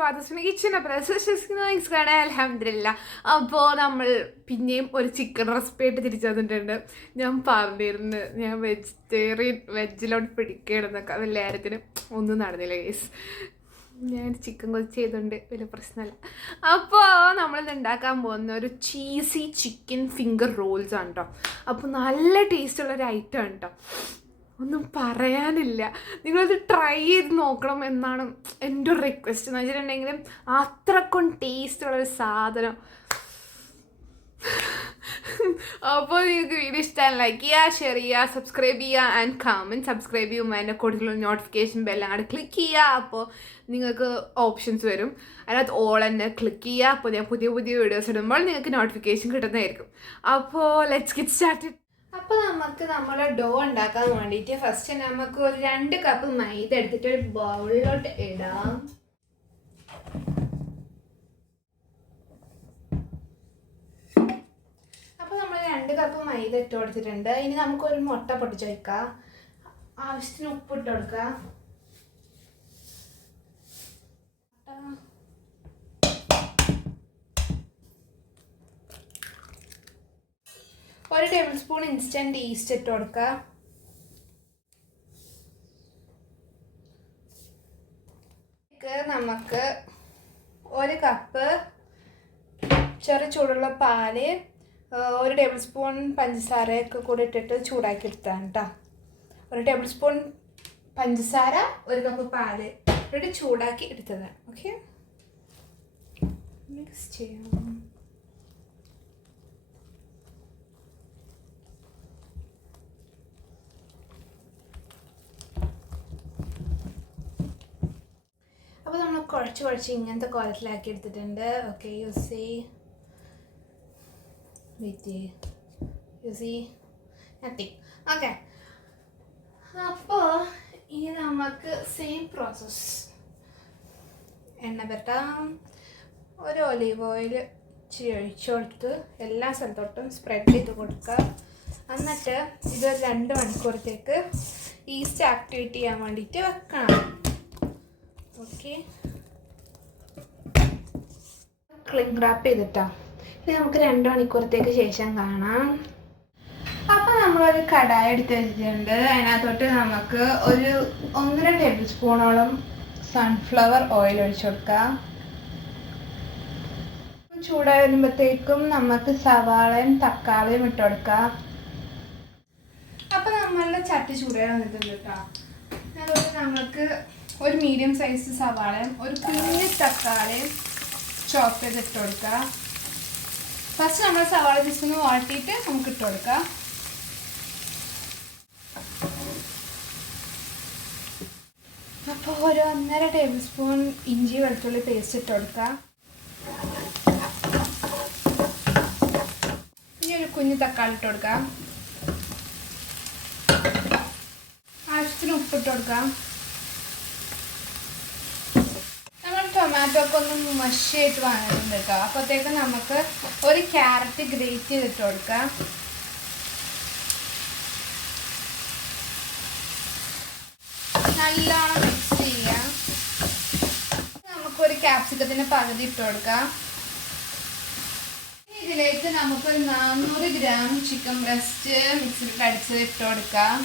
To ആദർശിൻ്റെ kitchen. അപ്പോൾ അൽഹംദുലില്ലാ. അപ്പോൾ നമ്മൾ പിന്നെയും ഒരു ചിക്കൻ റെസിപ്പി ആയിട്ട് തിരിച്ചു വന്നിട്ടുണ്ട്. ഞാൻ പറഞ്ഞിരുന്നു ഞാൻ വെജിലോട്ട് പിടിക്കണമെന്നൊക്കെ. വലിയ കാര്യത്തിന് ഒന്നും നടന്നില്ല ഗൈസ്. ഞാൻ ചിക്കൻ കൊച്ച് ചെയ്തുകൊണ്ട് വലിയ പ്രശ്നമല്ല. അപ്പോൾ നമ്മളിത് ഉണ്ടാക്കാൻ പോകുന്ന ഒരു ചീസി ചിക്കൻ ഫിംഗർ റോൾസ് ആണ് കേട്ടോ. അപ്പോൾ നല്ല ടേസ്റ്റുള്ളൊരു ഐറ്റം ആണ് കേട്ടോ. ഒന്നും പറയാനില്ല. നിങ്ങളത് ട്രൈ ചെയ്ത് നോക്കണം എന്നാണ് എൻ്റെ ഒരു റിക്വസ്റ്റ്. എന്ന് വെച്ചിട്ടുണ്ടെങ്കിലും അത്രക്കും ടേസ്റ്റുള്ളൊരു സാധനം. അപ്പോൾ നിങ്ങൾക്ക് വീഡിയോ ഇഷ്ടമാണ് ലൈക്ക് ചെയ്യുക, ഷെയർ ചെയ്യുക, സബ്സ്ക്രൈബ് ചെയ്യുക ആൻഡ് കമൻറ്റ്. സബ്സ്ക്രൈബ് ചെയ്യുമ്പോൾ അതിൻ്റെ കൂടുതലുള്ള നോട്ടിഫിക്കേഷൻ ബെല്ലും അങ്ങോട്ട് ക്ലിക്ക് ചെയ്യുക. അപ്പോൾ നിങ്ങൾക്ക് ഓപ്ഷൻസ് വരും, അതിനകത്ത് ഓൾ തന്നെ ക്ലിക്ക് ചെയ്യുക. അപ്പോൾ ഞാൻ പുതിയ പുതിയ വീഡിയോസ് ഇടുമ്പോൾ നിങ്ങൾക്ക് നോട്ടിഫിക്കേഷൻ കിട്ടുന്നതായിരിക്കും. അപ്പോൾ ലെറ്റ്സ് ഗെറ്റ് സ്റ്റാർട്ടഡ്. അപ്പോൾ നമുക്ക് നമ്മുടെ ഡോ ഉണ്ടാക്കാൻ വേണ്ടിയിട്ട് ഫസ്റ്റ് നമുക്ക് ഒരു 2 കപ്പ് മൈദ എടുത്തിട്ട് ഒരു ബൗളിലോട്ട് ഇടാം. അപ്പോൾ നമ്മൾ 2 കപ്പ് മൈദ ഇട്ട് കൊടുത്തിട്ടുണ്ട്. ഇനി നമുക്കൊരു മുട്ട പൊട്ടിച്ച് വയ്ക്കാം. ആവശ്യത്തിന് ഉപ്പ് ഇട്ട് കൊടുക്കാം. ഒരു ടേബിൾ സ്പൂൺ ഇൻസ്റ്റൻറ്റ് ഈസ്റ്റ് ഇട്ട് കൊടുക്കുക. നമുക്ക് 1 കപ്പ് ചെറു ചൂടുള്ള പാല്, 1 ടേബിൾ സ്പൂൺ പഞ്ചസാരയൊക്കെ കൂടി ഇട്ടിട്ട് ചൂടാക്കി എടുത്താണ് കേട്ടോ. 1 ടേബിൾ സ്പൂൺ പഞ്ചസാര, 1 കപ്പ് പാല് ഇട്ടിട്ട് ചൂടാക്കി എടുത്തതാണ്. ഓക്കെ, മിക്സ് ചെയ്യാം. അപ്പോൾ നമ്മൾ കുഴച്ച് ഇങ്ങനത്തെ കോലത്തിലാക്കി എടുത്തിട്ടുണ്ട്. Okay, you see nothing. Okay, അപ്പോൾ ഇനി നമുക്ക് സെയിം പ്രോസസ്. എണ്ണ പുരട്ടാം. ഒരു ഒലീവ് ഓയിൽ ഇച്ചിരി ഒഴിച്ചു കൊടുത്ത് എല്ലാ സ്ഥലത്തോട്ടും സ്പ്രെഡ് ചെയ്ത് കൊടുക്കുക. എന്നിട്ട് ഇതൊരു 2 മണിക്കൂറത്തേക്ക് ഈസ്റ്റ് ആക്ടിവേറ്റ് ചെയ്യാൻ വേണ്ടിയിട്ട് വെക്കണം. ഓക്കെ, ക്ലിംഗ് റാപ്പ് ചെയ്തിട്ടാ. ഇനി നമുക്ക് 2 മണിക്കൂറത്തേക്ക് ശേഷം കാണാം. അപ്പോൾ നമ്മളൊരു കടായി എടുത്ത് വെച്ചിട്ടുണ്ട്. അതിനകത്തോട്ട് നമുക്ക് ഒരു 1.5 ടേബിൾ സ്പൂണോളം സൺഫ്ലവർ ഓയിൽ ഒഴിച്ചു കൊടുക്കാം. ചൂടായി വരുമ്പോഴത്തേക്കും നമുക്ക് സവാളയും തക്കാളിയും ഇട്ട് കൊടുക്കാം. അപ്പോൾ നമ്മളുടെ ചട്ടി ചൂടായി വന്നിട്ടുണ്ട് കേട്ടോ. അതുകൊണ്ട് നമുക്ക് ഒരു മീഡിയം സൈസ് സവാളയും ഒരു കുഞ്ഞ് തക്കാളിയും ചോപ്പ് ചെയ്ത് ഇട്ട് കൊടുക്കുക. ഫസ്റ്റ് നമ്മൾ സവാള ജസ്റ്റ് ഒന്ന് വാട്ടിയിട്ട് നമുക്ക് ഇട്ട് കൊടുക്കാം. അപ്പോൾ ഒരു 1.5 ടേബിൾ സ്പൂൺ ഇഞ്ചി വെളുത്തുള്ളി പേസ്റ്റ് ഇട്ട് കൊടുക്കാം. ഇനി ഒരു കുഞ്ഞ് തക്കാളി ഇട്ട് കൊടുക്കാം. ആവശ്യത്തിന് ഉപ്പിട്ട് കൊടുക്കാം. ടൊമാറ്റോ ഒക്കെ ഒന്ന് മഷിയായിട്ട് വന്നിട്ടുണ്ട് കേട്ടോ. അപ്പോഴത്തേക്ക് നമുക്ക് ഒരു ക്യാരറ്റ് ഗ്രേറ്റ് ചെയ്തിട്ട് കൊടുക്കാം. നല്ലോണം മിക്സ് ചെയ്യാം. നമുക്കൊരു ക്യാപ്സിക്കത്തിൻ്റെ പകുതി ഇട്ട് കൊടുക്കാം. ഇതിലേക്ക് നമുക്കൊരു 400 ഗ്രാം ചിക്കൻ ബ്രസ്റ്റ് മിക്സിയിൽ അടിച്ചത് ഇട്ട് കൊടുക്കാം.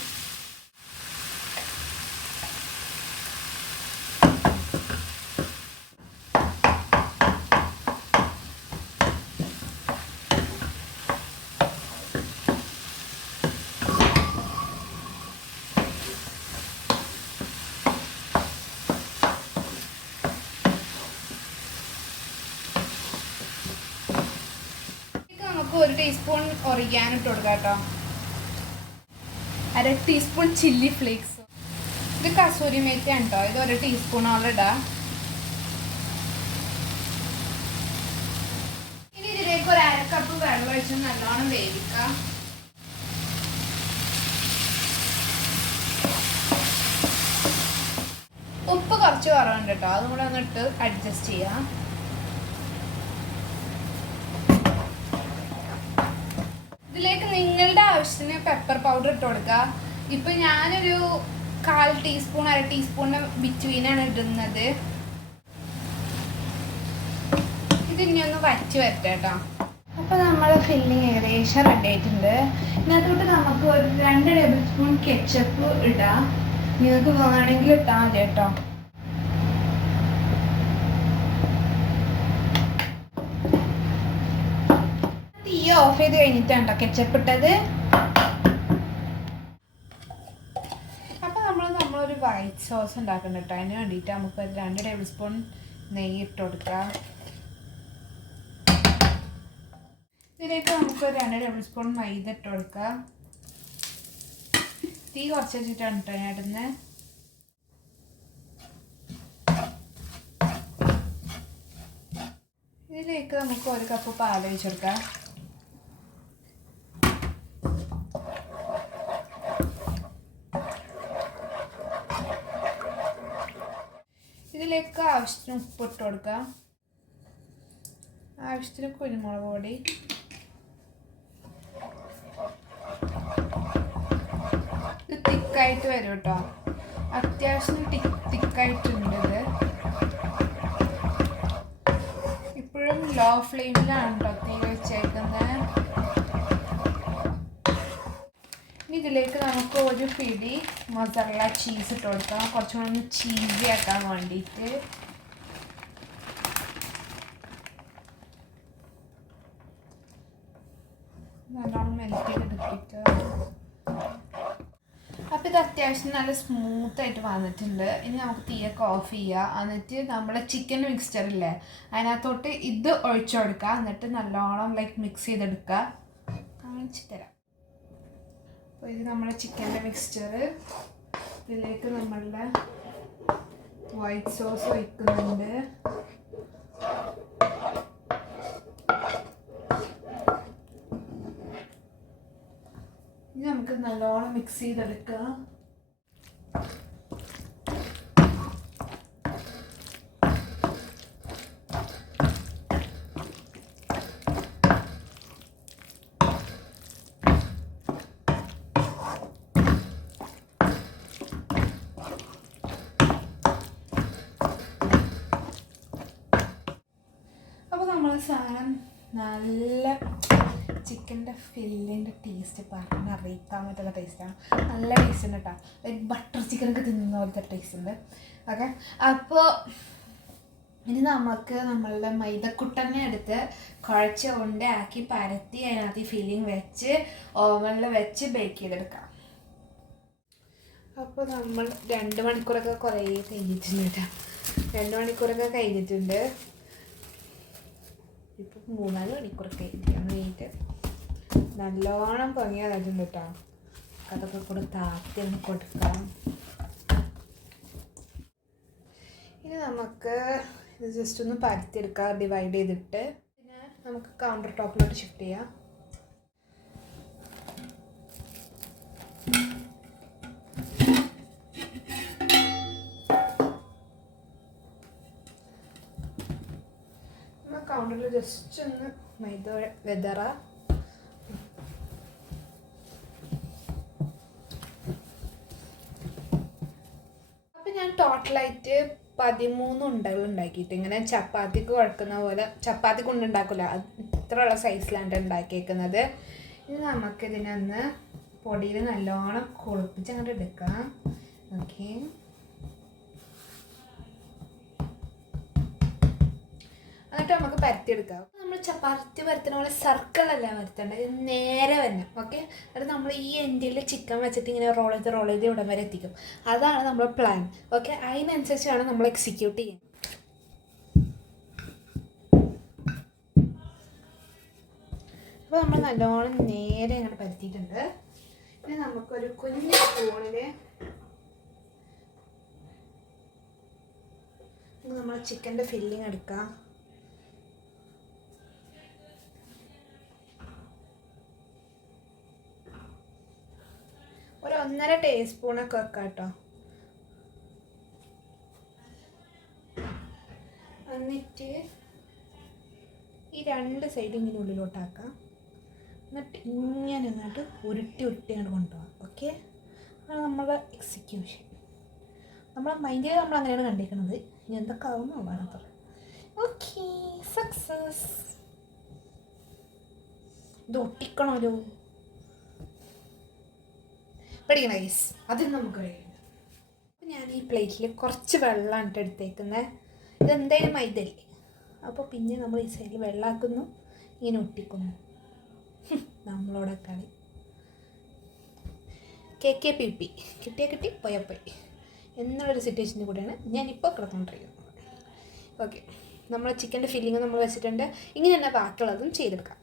ഒരു ടീസ്പൂൺ ഒറിഗാനോ ഇട്ട് കൊടുക്കാം കേട്ടോ. 1/2 ടീസ്പൂൺ ചില്ലി ഫ്ലേക്സ്. ഇത് കസൂരി മേത്തിയാണ് കേട്ടോ. ഇത് 1 ടീസ്പൂണോളം ഇടാം. ഇനി ഇതിലേക്ക് ഒരു 1/2 കപ്പ് വെള്ളം ഒഴിച്ച് നല്ലോണം വേവിക്കാം. ഉപ്പ് കുറച്ച് കുറവുണ്ട് കേട്ടോ, അതും കൂടെ ഒന്നിട്ട് അഡ്ജസ്റ്റ് ചെയ്യാം. ഇതിലേക്ക് നിങ്ങളുടെ ആവശ്യത്തിന് പെപ്പർ പൗഡർ ഇട്ട് കൊടുക്കുക. ഇപ്പം ഞാനൊരു 1/4 ടീസ്പൂൺ 1/2 ടീസ്പൂണിന് ബിറ്റ്വീനാണ് ഇടുന്നത്. ഇതിനി ഒന്ന് വറ്റി വരട്ടെ കേട്ടോ. അപ്പോൾ നമ്മൾ ഫില്ലിങ് ഏകദേശം റെഡി ആയിട്ടുണ്ട്. ഇതിനകത്തോട്ട് നമുക്ക് ഒരു 2 ടേബിൾ സ്പൂൺ കെച്ചപ്പ് ഇടാം. നിങ്ങൾക്ക് വേണമെങ്കിൽ ഇട്ടാൽ മതി കേട്ടോ. തീ ഓഫ് ചെയ്ത് കഴിഞ്ഞിട്ടാണ് കേട്ടോ കെച്ചപ്പ് ഇട്ടത്. അപ്പോൾ നമ്മളൊരു വൈറ്റ് സോസ് ഉണ്ടാക്കണം കേട്ടോ. അതിന് വേണ്ടിയിട്ട് നമുക്ക് 2 ടേബിൾ സ്പൂൺ നെയ്യ് ഇട്ട് കൊടുക്കാം. ഇതിലേക്ക് നമുക്ക് 2 ടേബിൾ സ്പൂൺ മൈദ ഇട്ട് കൊടുക്കാം. തീ കുറച്ച് വെച്ചിട്ടാണ് കേട്ടോ ഞാൻ ഇടുന്നത്. ഇതിലേക്ക് നമുക്ക് 1 കപ്പ് പാൽ ഒഴിച്ച് കൊടുക്കാം. ഇതിലേക്ക് ആവശ്യത്തിന് ഉപ്പ് ഇട്ട് കൊടുക്കാം. ആവശ്യത്തിന് കുരുമുളക് പൊടി. ഇത് തിക്കായിട്ട് വരും കേട്ടോ. അത്യാവശ്യം തിക്കായിട്ടുണ്ട് ഇത്. ഇപ്പോഴും ലോ ഫ്ലെയിമിലാണ് കേട്ടോ തീ വെച്ചേക്കുന്നത്. ഇനി ഇതിലേക്ക് നമുക്ക് ഒരു പിടി മൊസറല്ല ചീസ് ഇട്ട് കൊടുക്കാം. കുറച്ചും കൂടി ചീസി ആക്കാൻ വേണ്ടിയിട്ട്. നല്ലോണം മെൽറ്റ് ചെയ്തെടുത്തിട്ട്. അപ്പോൾ ഇത് അത്യാവശ്യം നല്ല സ്മൂത്തായിട്ട് വന്നിട്ടുണ്ട്. ഇനി നമുക്ക് തീയൊക്കെ ഓഫ് ചെയ്യുക. എന്നിട്ട് നമ്മൾ ചിക്കൻ മിക്സ്ചർ ഇല്ലേ അതിനകത്തോട്ട് ഇത് ഒഴിച്ചു കൊടുക്കുക. എന്നിട്ട് നല്ലോണം മിക്സ് ചെയ്തെടുക്കുക. കാണിച്ചു തരാം. അപ്പോൾ ഇത് നമ്മുടെ ചിക്കൻ്റെ മിക്സ്ചർ. ഇതിലേക്ക് നമ്മളുടെ വൈറ്റ് സോസ് ഒഴിക്കുന്നുണ്ട്. ഇനി നമുക്ക് നല്ലോണം മിക്സ് ചെയ്തെടുക്കുക. അപ്പോൾ നമ്മുടെ സാധനം നല്ല ചിക്കൻ്റെ ഫില്ലിൻ്റെ ടേസ്റ്റ് പറഞ്ഞറിയിക്കാൻ പറ്റുന്ന ടേസ്റ്റാണ്. നല്ല ടേസ്റ്റ് ഉണ്ട് കേട്ടോ. ബട്ടർ ചിക്കനൊക്കെ തിന്നുന്ന പോലത്തെ ടേസ്റ്റ് ഉണ്ട്. ഓക്കെ, അപ്പോൾ ഇനി നമുക്ക് നമ്മളുടെ മൈദക്കുട്ടനെ എടുത്ത് കുഴച്ച് ഉണ്ടയാക്കി പരത്തി അതിനകത്ത് ഈ ഫില്ലിങ് വെച്ച് ഓവനിൽ വെച്ച് ബേക്ക് ചെയ്തെടുക്കാം. അപ്പോൾ നമ്മൾ 2 മണിക്കൂറൊക്കെ കുറേ കഴിഞ്ഞിട്ടുണ്ട് കേട്ടോ. 2 മണിക്കൂറൊക്കെ കഴിഞ്ഞിട്ടുണ്ട്. ഇപ്പോൾ 3-4 മണിക്കൂറൊക്കെ കഴിഞ്ഞിട്ട് നല്ലോണം പൊങ്ങി വന്നിട്ടുണ്ട് കേട്ടോ. അതൊക്കെ കൂടെ താത്തി ഒന്ന് കൊടുക്കാം. ഇനി നമുക്ക് ഇത് ജസ്റ്റ് ഒന്ന് പരത്തിയെടുക്കാം ഡിവൈഡ് ചെയ്തിട്ട്. പിന്നെ നമുക്ക് കൗണ്ടർ ടോപ്പിലോട്ട് ഷിഫ്റ്റ് ചെയ്യാം. കൗണ്ടറിൽ ജസ്റ്റ് ഒന്ന് മൈദ വെതറ. അപ്പം ഞാൻ ടോട്ടലായിട്ട് 13 ഉണ്ടകൾ ഉണ്ടാക്കിയിട്ട് ഇങ്ങനെ ചപ്പാത്തിക്ക് കുഴക്കുന്ന പോലെ. ചപ്പാത്തി കൊണ്ടുണ്ടാക്കില്ല, ഇത്രയുള്ള സൈസിലാണ് ഉണ്ടാക്കിയേക്കുന്നത്. ഇനി നമുക്കിതിനൊന്ന് പൊടിയിൽ നല്ലോണം കുളിപ്പിച്ച് അങ്ങോട്ട് എടുക്കാം. ഓക്കെ, എന്നിട്ട് നമുക്ക് പരത്തിയെടുക്കാം. നമ്മൾ ചപ്പാത്തി പരത്തുന്ന പോലെ സർക്കിളല്ല പരത്തേണ്ടത്, നേരെ വരണം. ഓക്കെ, എന്നിട്ട് നമ്മൾ ഈ എൻഡിൽ ചിക്കൻ വെച്ചിട്ട് ഇങ്ങനെ റോൾ ചെയ്ത് ഇവിടം വരെ എത്തിക്കും. അതാണ് നമ്മുടെ പ്ലാൻ. ഓക്കെ, അതിനനുസരിച്ചാണ് നമ്മൾ എക്സിക്യൂട്ട് ചെയ്യുന്നത്. അപ്പോൾ നമ്മൾ നല്ലോണം നേരെ ഇങ്ങനെ പരത്തിയിട്ടുണ്ട്. ഇനി നമുക്കൊരു കുഞ്ഞു സ്പൂണിൽ നമ്മൾ ചിക്കൻ്റെ ഫില്ലിങ് എടുക്കാം. ഒരു 1.5 ടീസ്പൂണൊക്കെ വെക്കാം കേട്ടോ. എന്നിട്ട് ഈ 2 സൈഡ് ഇങ്ങനെ ഉള്ളിലോട്ടാക്കാം. എന്നിട്ട് ഇങ്ങനെ എന്നിട്ട് ഉരുട്ടി അങ്ങോട്ട് കൊണ്ടുപോകാം. ഓക്കെ, അതാണ് നമ്മളെ എക്സിക്യൂഷൻ. നമ്മളെ മൈൻഡിൽ നമ്മൾ അങ്ങനെയാണ് കണ്ടിരിക്കുന്നത്. ഇനി എന്തൊക്കെ ആവുമെന്ന് നോക്കാനത്ര. Okay, success. ഇത് ഒട്ടിക്കണമല്ലോ. പഠിക്കണം ഗൈസ്, അതിന് നമുക്ക് കഴിയും. അപ്പം ഞാൻ ഈ പ്ലേറ്റിൽ കുറച്ച് വെള്ളമാണ് എടുത്തേക്കുന്നത്. ഇതെന്തായാലും മൈദല്ലേ, അപ്പോൾ പിന്നെ നമ്മൾ ഈ സൈഡിൽ വെള്ളമാക്കുന്നു, ഇങ്ങനെ ഒട്ടിക്കുന്നു. നമ്മളോടെ കളി. KKPP, കിട്ടിയാൽ കിട്ടി, പോയാൽ പോയി എന്നുള്ളൊരു സിറ്റുവേഷൻ്റെ കൂടെയാണ് ഞാനിപ്പോൾ കിടന്നുകൊണ്ടിരിക്കുന്നത്. ഓക്കെ, നമ്മൾ ചിക്കൻ്റെ ഫില്ലിങ് നമ്മൾ വെച്ചിട്ടുണ്ട്. ഇങ്ങനെ തന്നെ ബാക്കിയുള്ളതും ചെയ്തെടുക്കാം.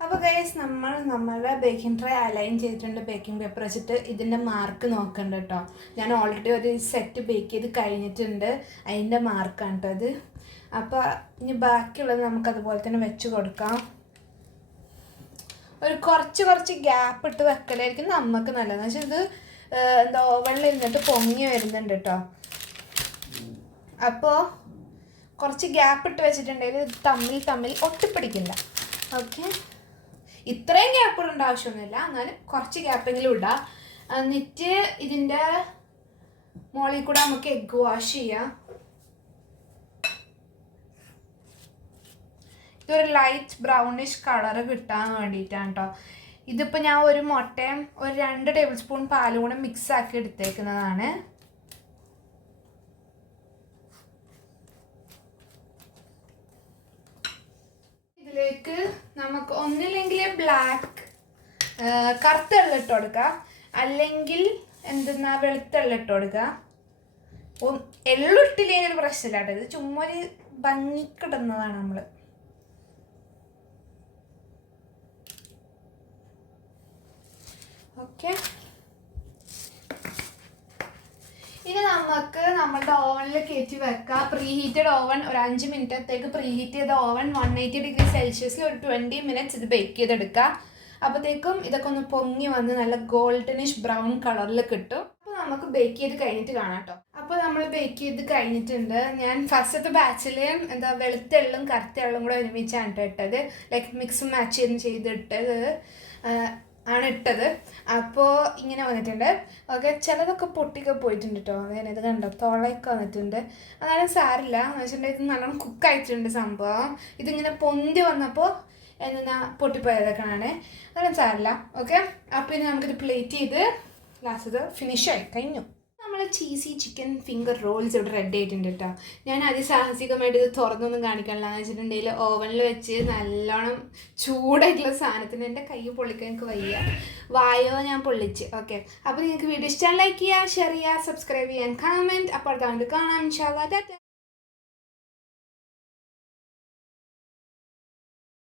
അപ്പോൾ ഗൈസ്, നമ്മൾ നമ്മളുടെ ബേക്കിംഗ് ട്രേ അലൈൻ ചെയ്തിട്ടുണ്ട് ബേക്കിംഗ് പേപ്പർ വെച്ചിട്ട്. ഇതിൻ്റെ മാർക്ക് നോക്കണ്ട കേട്ടോ. ഞാൻ ഓൾറെഡി ഒരു സെറ്റ് ബേക്ക് ചെയ്ത് കഴിഞ്ഞിട്ടുണ്ട്, അതിൻ്റെ മാർക്കാണ് കേട്ടോ അത്. അപ്പോൾ ഇനി ബാക്കിയുള്ളത് നമുക്കതുപോലെ തന്നെ വെച്ച് കൊടുക്കാം. ഒരു കുറച്ച് ഗ്യാപ്പ് ഇട്ട് വെക്കലായിരിക്കും നമുക്ക് നല്ലതെന്ന് വെച്ചാൽ ഇത് എന്താ ഓവനിൽ ഇരുന്നിട്ട് പൊങ്ങി വരുന്നുണ്ട് കേട്ടോ. അപ്പോൾ കുറച്ച് ഗ്യാപ്പ് ഇട്ട് വെച്ചിട്ടുണ്ടെങ്കിൽ ഇത് തമ്മിൽ ഒട്ടിപ്പിടിക്കില്ല. ഓക്കെ, ഇത്രയും ഗ്യാപ്പ് ഇടേണ്ട ആവശ്യമൊന്നുമില്ല, എന്നാലും കുറച്ച് ഗ്യാപ്പെങ്കിലും ഇടാം. എന്നിട്ട് ഇതിൻ്റെ മുകളിൽ കൂടെ നമുക്ക് എഗ്ഗ് വാഷ് ചെയ്യാം. ഇതൊരു ലൈറ്റ് ബ്രൗണിഷ് കളറ് കിട്ടാൻ വേണ്ടിയിട്ടാണ് കേട്ടോ. ഇതിപ്പോൾ ഞാൻ ഒരു മുട്ടയും ഒരു 2 ടേബിൾ സ്പൂൺ പാലും കൂടെ മിക്സ് ആക്കി എടുത്തേക്കുന്നതാണ്. ഇതിലേക്ക് നമുക്ക് ഒന്നില്ലെങ്കിൽ ബ്ലാക്ക് കറുത്ത എള്ള ഇട്ട് കൊടുക്കുക, അല്ലെങ്കിൽ എന്തെന്നാ വെളുത്ത എള്ള ഇട്ട് കൊടുക്കുക. എള്ളിട്ടില്ലെങ്കിൽ പ്രശ്നമില്ല കേട്ടോ, ഇത് ചുമ്മാ ഒരു ഭംഗിക്കിടുന്നതാണ് നമ്മൾ. ഓക്കെ, ഇനി നമുക്ക് നമ്മളുടെ ഓവനിൽ കയറ്റി വെക്കാം. പ്രീ ഹീറ്റഡ് ഓവൻ, ഒരു 5 മിനിറ്റത്തേക്ക് പ്രീ ഹീറ്റ് ചെയ്ത ഓവൻ 180 ഡിഗ്രി സെൽഷ്യസിൽ ഒരു 20 മിനിറ്റ്സ് ഇത് ബേക്ക് ചെയ്തെടുക്കുക. അപ്പോഴത്തേക്കും ഇതൊക്കെ ഒന്ന് പൊങ്ങി വന്ന് നല്ല ഗോൾഡനിഷ് ബ്രൗൺ കളറിൽ കിട്ടും. അപ്പോൾ നമുക്ക് ബേക്ക് ചെയ്ത് കഴിഞ്ഞിട്ട് കാണാം കേട്ടോ. അപ്പോൾ നമ്മൾ ബേക്ക് ചെയ്ത് കഴിഞ്ഞിട്ടുണ്ട്. ഞാൻ ഫസ്റ്റത്തെ ബാച്ചിൽ എന്താ വെളുത്ത എള്ളും കറുത്ത എള്ളും കൂടെ ഒരുമിച്ചാണ് ഇട്ടത്. ലൈക്ക് മിക്സും മാച്ച് ചെയ്തിട്ടത് ആണ് ഇട്ടത്. അപ്പോൾ ഇങ്ങനെ വന്നിട്ടുണ്ട്. ഓക്കെ, ചിലതൊക്കെ പൊട്ടിയൊക്കെ പോയിട്ടുണ്ട് കേട്ടോ. അതായത് ഇത് കണ്ടോ, തോളയൊക്കെ വന്നിട്ടുണ്ട്. അതായത് സാരില്ല എന്ന് വെച്ചിട്ടുണ്ടെങ്കിൽ ഇത് നല്ലോണം കുക്കായിട്ടുണ്ട് സംഭവം. ഇതിങ്ങനെ പൊന്തി വന്നപ്പോൾ എന്താ പൊട്ടിപ്പോയതൊക്കെയാണ്. അതായത് സാരില്ല. ഓക്കെ, അപ്പോൾ ഇനി നമുക്കിത് പ്ലേറ്റ് ചെയ്ത് ലാസ്റ്റ് ഇത് ഫിനിഷായി കഴിഞ്ഞു. നമ്മൾ ചീസി ചിക്കൻ ഫിംഗർ റോൾസ് ഇവിടെ റെഡി ആയിട്ടുണ്ട് കേട്ടോ. ഞാൻ അതിസാഹസികമായിട്ട് ഇത് തുറന്നൊന്നും കാണിക്കാനില്ല എന്ന് വെച്ചിട്ടുണ്ടെങ്കിൽ ഓവനിൽ വെച്ച് നല്ലോണം ചൂടായിട്ടുള്ള സാധനത്തിന് എൻ്റെ കൈ പൊള്ളിക്കാൻ എനിക്ക് വയ്യ, വായോ ഞാൻ പൊള്ളിച്ച്. ഓക്കെ, അപ്പോൾ നിങ്ങൾക്ക് വീഡിയോ ഇഷ്ടം ലൈക്ക് ചെയ്യുക, ഷെയർ ചെയ്യുക, സബ്സ്ക്രൈബ് ചെയ്യാൻ, കമൻറ്റ്. അപ്പോൾ അടുത്ത കാണാം. ഇൻഷാ അല്ലാഹ്.